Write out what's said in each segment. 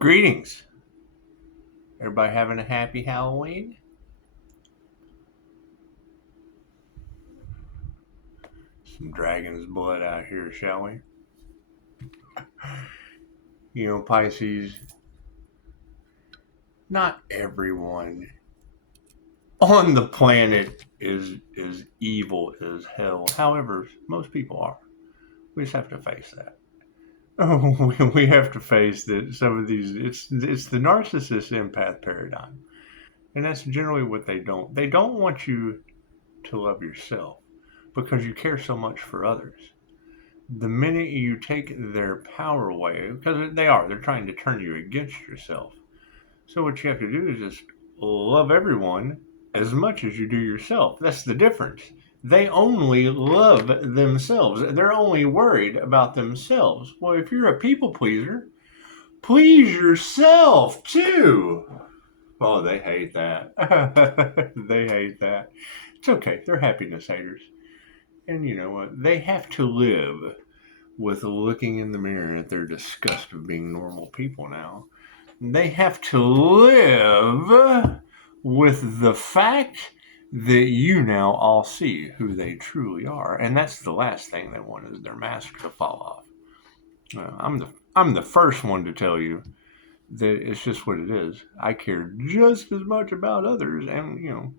Greetings. Everybody having a happy Halloween? Some dragon's blood out here, shall we? Pisces, not everyone on the planet is evil as hell. However, most people are. We just have to face that. We have to face that some of these, it's the narcissist empath paradigm. And that's generally what they don't. They don't want you to love yourself because you care so much for others. The minute you take their power away, because they're trying to turn you against yourself. So what you have to do is just love everyone as much as you do yourself. That's the difference. They only love themselves. They're only worried about themselves. Well, if you're a people pleaser, please yourself too. Oh, they hate that. They hate that. It's okay. They're happiness haters. And you know what? They have to live with looking in the mirror at their disgust of being normal people now. They have to live with the fact that you now all see who they truly are. And that's the last thing they want, is their mask to fall off. I'm the first one to tell you that it's just what it is. I care just as much about others, and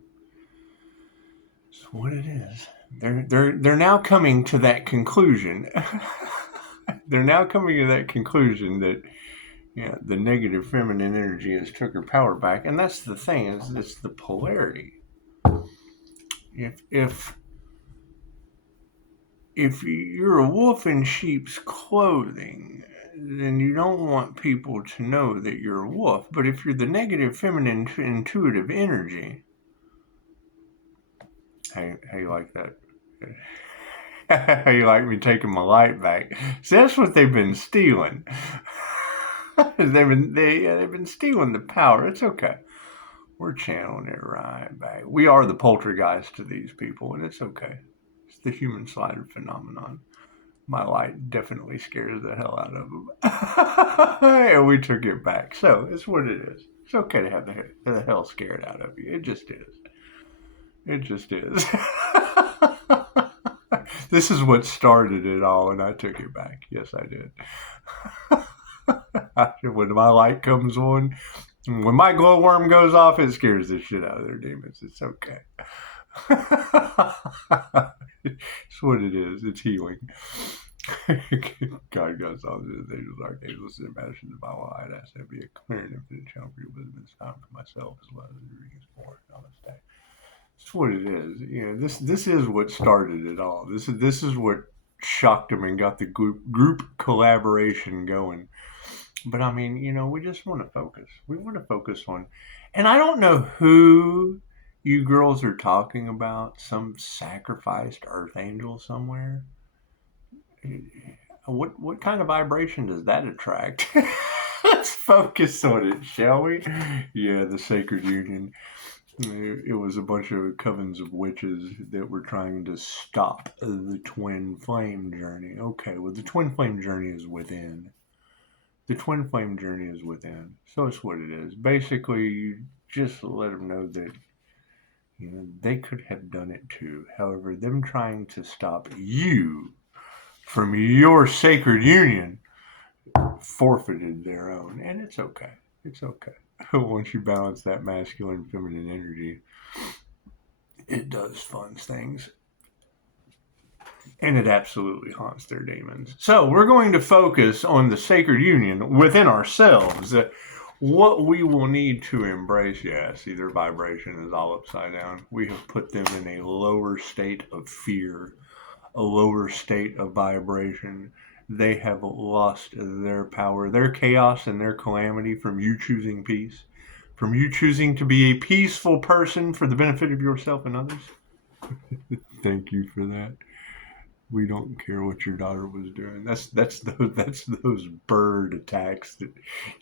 it's what it is. They're now coming to that conclusion. They're now coming to that conclusion that the negative feminine energy has took her power back, and that's the thing, is it's the polarity. If you're a wolf in sheep's clothing, then you don't want people to know that you're a wolf. But if you're the negative feminine intuitive energy, how you like that? How you like me taking my light back? See, that's what they've been stealing. they've been stealing the power. It's okay. We're channeling it right back. We are the poltergeist to these people, and it's okay. It's the human slider phenomenon. My light definitely scares the hell out of them. And we took it back. So it's what it is. It's okay to have the hell scared out of you. It just is. It just is. This is what started it all, and I took it back. Yes, I did. When my light comes on, when my glowworm goes off, it scares the shit out of their demons. It's okay. It's what it is. It's healing. God goes on to the angels, archangels, and ambassadors of my light. I ask that be a clear and infinite channel for your wisdom and time for myself as well as the readings for it on this day. It's what it is. This is what started it all. This is what shocked them and got the group collaboration going. But I mean, we just want to focus. We want to focus on, and I don't know who you girls are talking about. Some sacrificed earth angel somewhere. What kind of vibration does that attract? Let's focus on it, shall we? Yeah, the sacred union. It was a bunch of covens of witches that were trying to stop the twin flame journey. Okay, well, the twin flame journey is within. The twin flame journey is within. So it's what it is. Basically, you just let them know that they could have done it too. However, them trying to stop you from your sacred union forfeited their own. And it's okay. It's okay. Once you balance that masculine feminine energy, it does fun things. And it absolutely haunts their demons. So we're going to focus on the sacred union within ourselves. What we will need to embrace, yes, their vibration is all upside down. We have put them in a lower state of fear, a lower state of vibration. They have lost their power, their chaos, and their calamity from you choosing peace, from you choosing to be a peaceful person for the benefit of yourself and others. Thank you for that. We don't care what your daughter was doing. That's those bird attacks that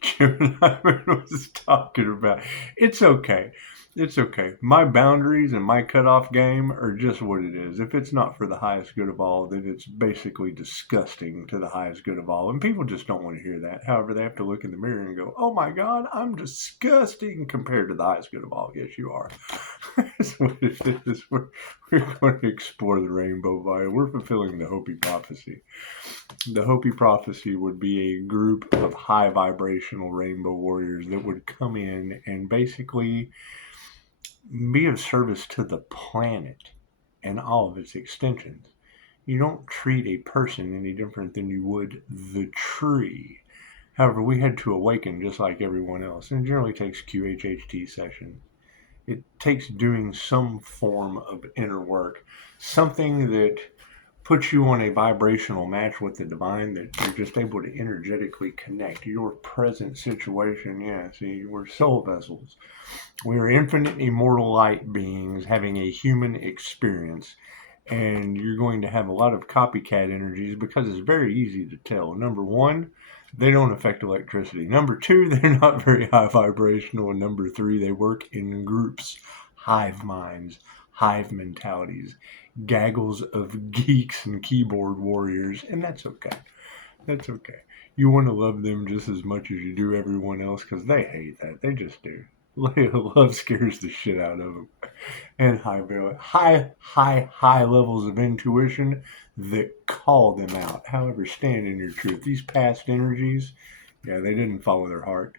Jim and I was talking about. It's okay. It's okay. My boundaries and my cutoff game are just what it is. If it's not for the highest good of all, then it's basically disgusting to the highest good of all. And people just don't want to hear that. However, they have to look in the mirror and go, oh my God, I'm disgusting compared to the highest good of all. Yes, you are. That's what it is. We're going to explore the rainbow via. We're fulfilling the Hopi prophecy. The Hopi prophecy would be a group of high vibrational rainbow warriors that would come in and basically be of service to the planet and all of its extensions. You don't treat a person any different than you would the tree. However, we had to awaken just like everyone else, and it generally takes QHHT sessions. It takes doing some form of inner work, something that puts you on a vibrational match with the divine, that you're just able to energetically connect your present situation. Yeah, see, we're soul vessels. We are infinite immortal light beings having a human experience, and you're going to have a lot of copycat energies because it's very easy to tell. Number one, they don't affect electricity. Number two, they're not very high vibrational. And number three, they work in groups, hive minds, hive mentalities, gaggles of geeks and keyboard warriors, and that's okay. That's okay. You want to love them just as much as you do everyone else because they hate that. They just do. Love scares the shit out of them. And high levels of intuition that call them out. However, stand in your truth. These past energies, yeah, they didn't follow their heart.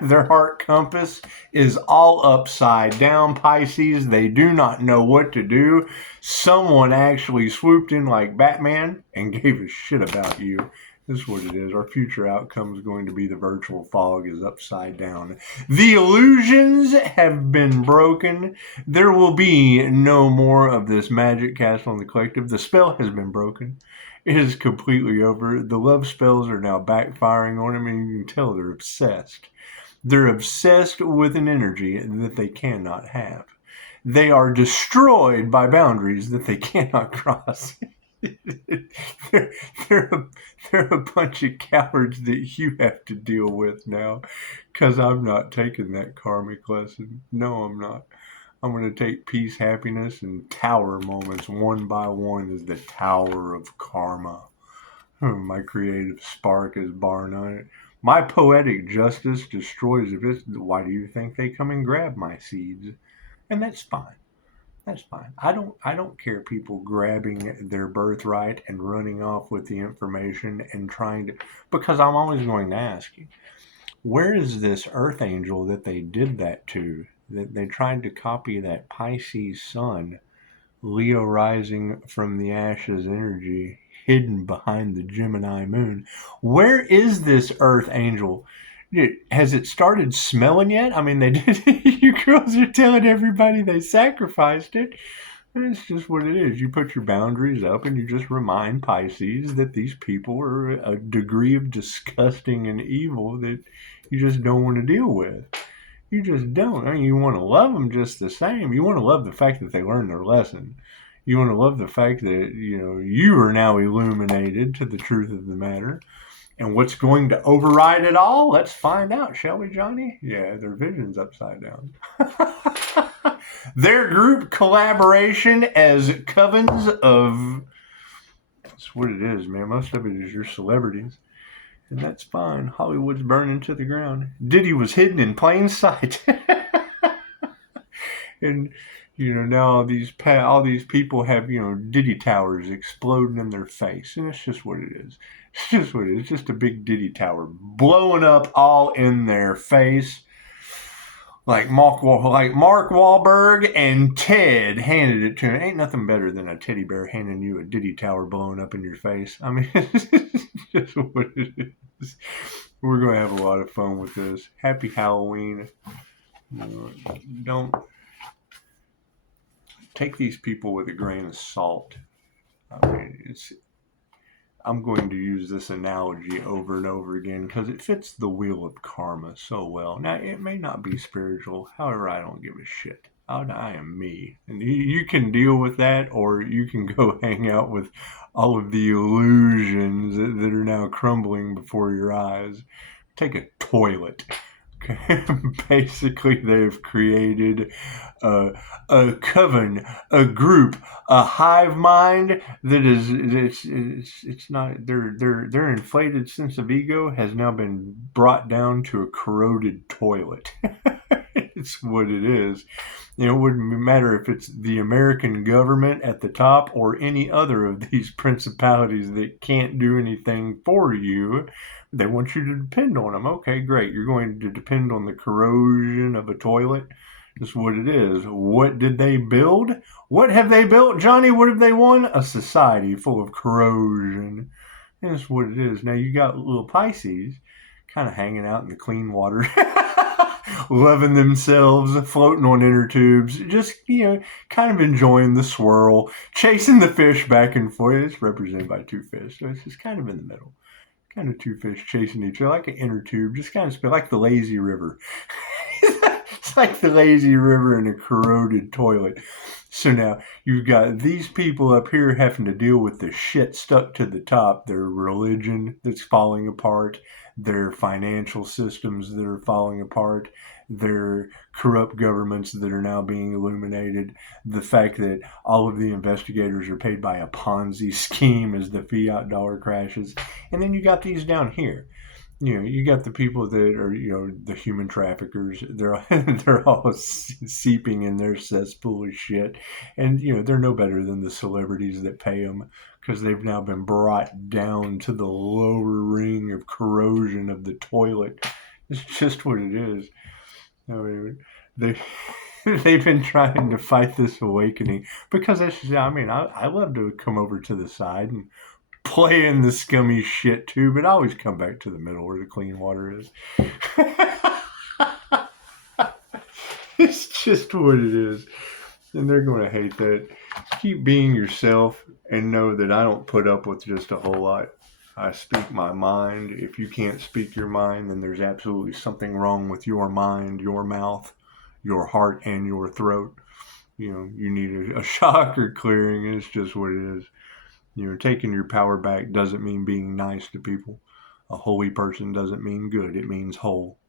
Their heart compass is all upside down, Pisces. They do not know what to do. Someone actually swooped in like Batman and gave a shit about you. This is what it is. Our future outcome is going to be the virtual fog is upside down. The illusions have been broken. There will be no more of this magic cast on the collective. The spell has been broken. It is completely over. The love spells are now backfiring on them, and you can tell they're obsessed. They're obsessed with an energy that they cannot have. They are destroyed by boundaries that they cannot cross. they're, they're, a, they're a bunch of cowards that you have to deal with now, because I'm not taking that karmic lesson. No, I'm not. I'm going to take peace, happiness, and tower moments one by one as the tower of karma. My creative spark is bar none. My poetic justice destroys it. Why do you think they come and grab my seeds? And that's fine. That's fine. I don't care people grabbing their birthright and running off with the information and trying to, because I'm always going to ask you, where is this earth angel that they did that to? That they tried to copy that Pisces sun, Leo rising from the ashes energy hidden behind the Gemini moon. Where is this earth angel? Has it started smelling yet? I mean, they did. You girls are telling everybody they sacrificed it. And it's just what it is. You put your boundaries up and you just remind Pisces that these people are a degree of disgusting and evil that you just don't want to deal with. You just don't. I mean, you want to love them just the same. You want to love the fact that they learned their lesson. You want to love the fact that, you are now illuminated to the truth of the matter. And what's going to override it all? Let's find out, shall we, Johnny? Yeah, their vision's upside down. Their group collaboration as covens of... That's what it is, man. Most of it is your celebrities. And that's fine. Hollywood's burning to the ground. Diddy was hidden in plain sight. And now all these people have Diddy towers exploding in their face, and it's just what it is. It's just what it is. It's just a big Diddy tower blowing up all in their face, like Mark Wahlberg and Ted handed it to him. Ain't nothing better than a teddy bear handing you a Diddy tower blowing up in your face. I mean, it's just what it is. We're gonna have a lot of fun with this. Happy Halloween. Don't take these people with a grain of salt. I mean, I'm going to use this analogy over and over again because it fits the wheel of karma so well. Now, it may not be spiritual. However, I don't give a shit. I am me. And you can deal with that, or you can go hang out with all of the illusions that are now crumbling before your eyes. Take a toilet. Basically, they've created a coven, a group, a hive mind that is it's not their inflated sense of ego has now been brought down to a corroded toilet. It's what it is. It wouldn't matter if it's the American government at the top or any other of these principalities that can't do anything for you. They want you to depend on them. Okay, great. You're going to depend on the corrosion of a toilet. That's what it is. What did they build? What have they built, Johnny? What have they won? A society full of corrosion. That's what it is. Now you got little Pisces kind of hanging out in the clean water. Loving themselves, floating on inner tubes, just, kind of enjoying the swirl, chasing the fish back and forth. It's represented by two fish, so it's just kind of in the middle. Kind of two fish chasing each other, like an inner tube, just kind of like the lazy river. It's like the lazy river in a corroded toilet. So now you've got these people up here having to deal with the shit stuck to the top, their religion that's falling apart, their financial systems that are falling apart, their corrupt governments that are now being illuminated, the fact that all of the investigators are paid by a Ponzi scheme as the fiat dollar crashes. And then you got these down here. You got the people that are, the human traffickers. They're all seeping in their cesspool of shit, and they're no better than the celebrities that pay them, because they've now been brought down to the lower ring of corrosion of the toilet. It's just what it is. I mean, they've been trying to fight this awakening, because I love to come over to the side and play in the scummy shit too, but I always come back to the middle where the clean water is. It's just what it is. And they're going to hate that. Keep being yourself and know that I don't put up with just a whole lot. I speak my mind. If you can't speak your mind, then there's absolutely something wrong with your mind, your mouth, your heart, and your throat. You need a chakra clearing. It's just what it is. Taking your power back doesn't mean being nice to people. A holy person doesn't mean good. It means whole.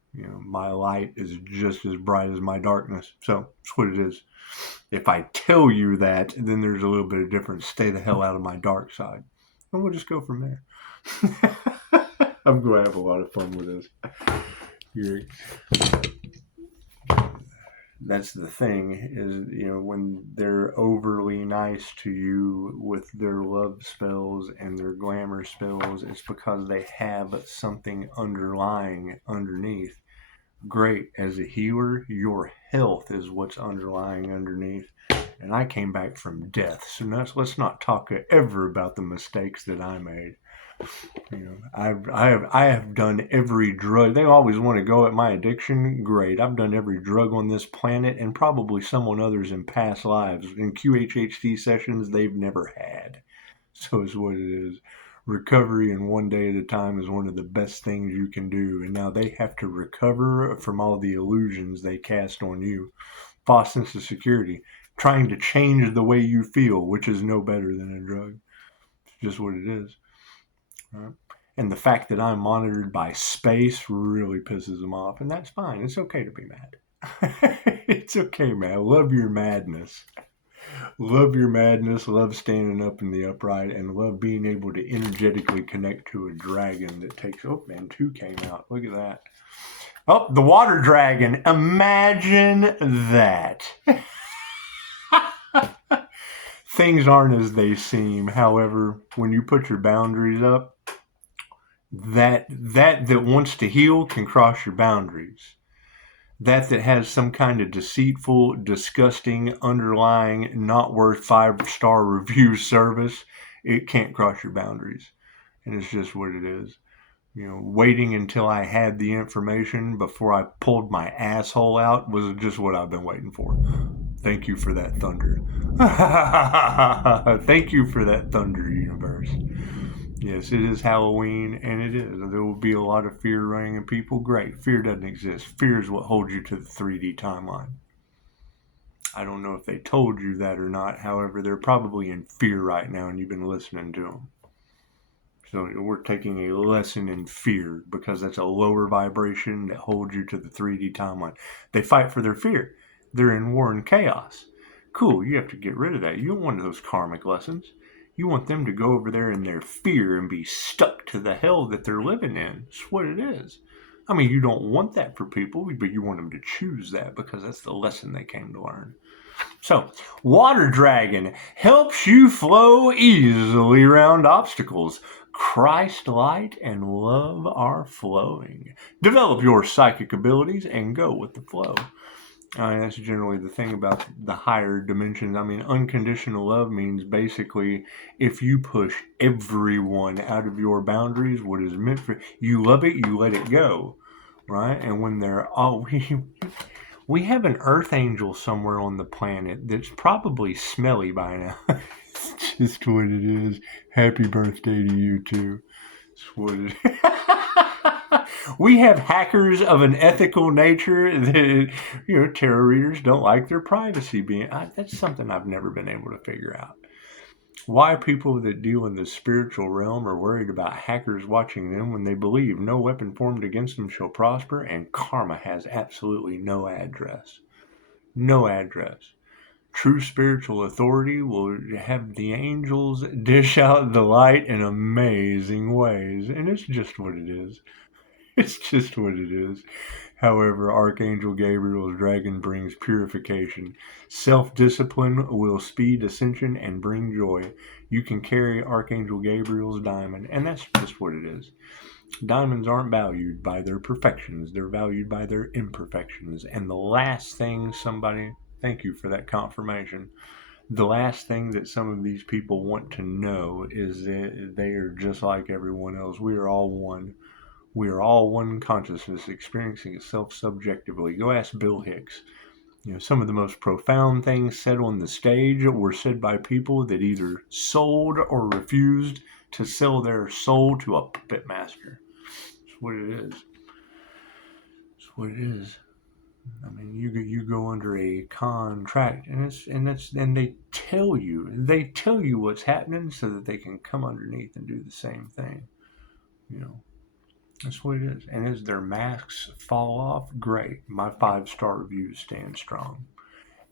My light is just as bright as my darkness. So that's what it is. If I tell you that, then there's a little bit of difference. Stay the hell out of my dark side. And we'll just go from there. I'm going to have a lot of fun with this. That's the thing, is, when they're overly nice to you with their love spells and their glamour spells, it's because they have something underlying underneath. Great. As a healer, your health is what's underlying underneath. And I came back from death. So let's not talk ever about the mistakes that I made. I have done every drug. They always want to go at my addiction. Great. I've done every drug on this planet, and probably someone others in past lives. In QHHT sessions they've never had. So it's what it is. Recovery in one day at a time is one of the best things you can do. And now they have to recover from all the illusions they cast on you. False sense of security. Trying to change the way you feel, which is no better than a drug. It's just what it is. Right? And the fact that I'm monitored by space really pisses them off. And that's fine. It's okay to be mad. It's okay, man. Love your madness. Love your madness. Love standing up in the upright. And love being able to energetically connect to a dragon that takes... Oh, man, 2 came out. Look at that. Oh, the water dragon. Imagine that. Things aren't as they seem. However, when you put your boundaries up, that wants to heal can cross your boundaries. That has some kind of deceitful, disgusting, underlying, not worth 5-star review service, it can't cross your boundaries. And it's just what it is. Waiting until I had the information before I pulled my asshole out was just what I've been waiting for. Thank you for that thunder. Thank you for that thunder, universe. Yes, it is Halloween, and it is. There will be a lot of fear running in people. Great. Fear doesn't exist. Fear is what holds you to the 3D timeline. I don't know if they told you that or not. However, they're probably in fear right now, and you've been listening to them. So we're taking a lesson in fear because that's a lower vibration that holds you to the 3D timeline. They fight for their fear. They're in war and chaos. Cool, you have to get rid of that. You don't want those karmic lessons. You want them to go over there in their fear and be stuck to the hell that they're living in. That's what it is. I mean, you don't want that for people, but you want them to choose that because that's the lesson they came to learn. So, Water Dragon helps you flow easily around obstacles. Christ light and love are flowing. Develop your psychic abilities and go with the flow. That's generally the thing about the higher dimensions. I mean, unconditional love means basically if you push everyone out of your boundaries, what is meant for you, love it, you let it go, right? And when they're all we have an earth angel somewhere on the planet that's probably smelly by now. It's just what it is. Happy birthday to you too. It's what it is. We have hackers of an ethical nature that, tarot readers don't like their privacy being. That's something I've never been able to figure out. Why people that deal in the spiritual realm are worried about hackers watching them when they believe no weapon formed against them shall prosper and karma has absolutely no address. No address. True spiritual authority will have the angels dish out the light in amazing ways. And it's just what it is. It's just what it is. However, Archangel Gabriel's dragon brings purification. Self-discipline will speed ascension and bring joy. You can carry Archangel Gabriel's diamond, and that's just what it is. Diamonds aren't valued by their perfections. They're valued by their imperfections. And the last thing thank you for that confirmation. The last thing that some of these people want to know is that they are just like everyone else. We are all one. We are all one consciousness experiencing itself subjectively. Go ask Bill Hicks. Some of the most profound things said on the stage were said by people that either sold or refused to sell their soul to a puppet master. That's what it is. That's what it is. I mean, you go under a contract, and they tell you what's happening so that they can come underneath and do the same thing. That's what it is. And as their masks fall off, great. My 5-star reviews stand strong.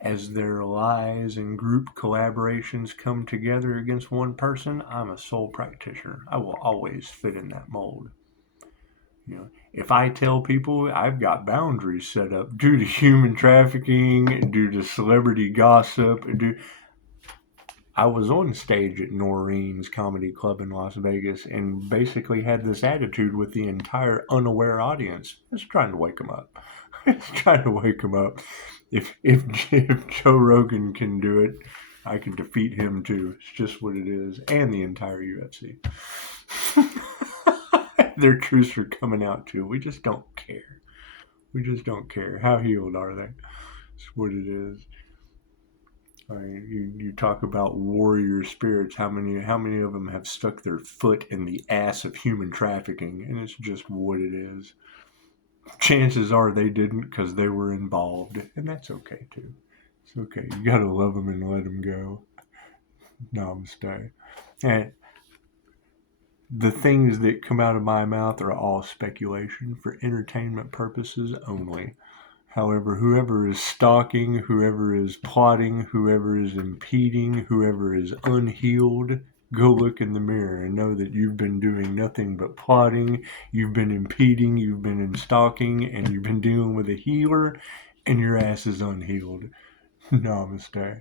As their lies and group collaborations come together against one person, I'm a soul practitioner. I will always fit in that mold. If I tell people I've got boundaries set up due to human trafficking, due to celebrity gossip, I was on stage at Noreen's Comedy Club in Las Vegas and basically had this attitude with the entire unaware audience. Just trying to wake them up. If Joe Rogan can do it, I can defeat him too. It's just what it is. And the entire UFC. Their truths are coming out too. We just don't care. How healed are they? It's what it is. You talk about warrior spirits. How many of them have stuck their foot in the ass of human trafficking? And it's just what it is. Chances are they didn't because they were involved, and that's okay too. It's okay. You gotta love them and let them go. Namaste. And the things that come out of my mouth are all speculation for entertainment purposes only. However, whoever is stalking, whoever is plotting, whoever is impeding, whoever is unhealed, go look in the mirror and know that you've been doing nothing but plotting, you've been impeding, you've been stalking, and you've been dealing with a healer, and your ass is unhealed. Namaste.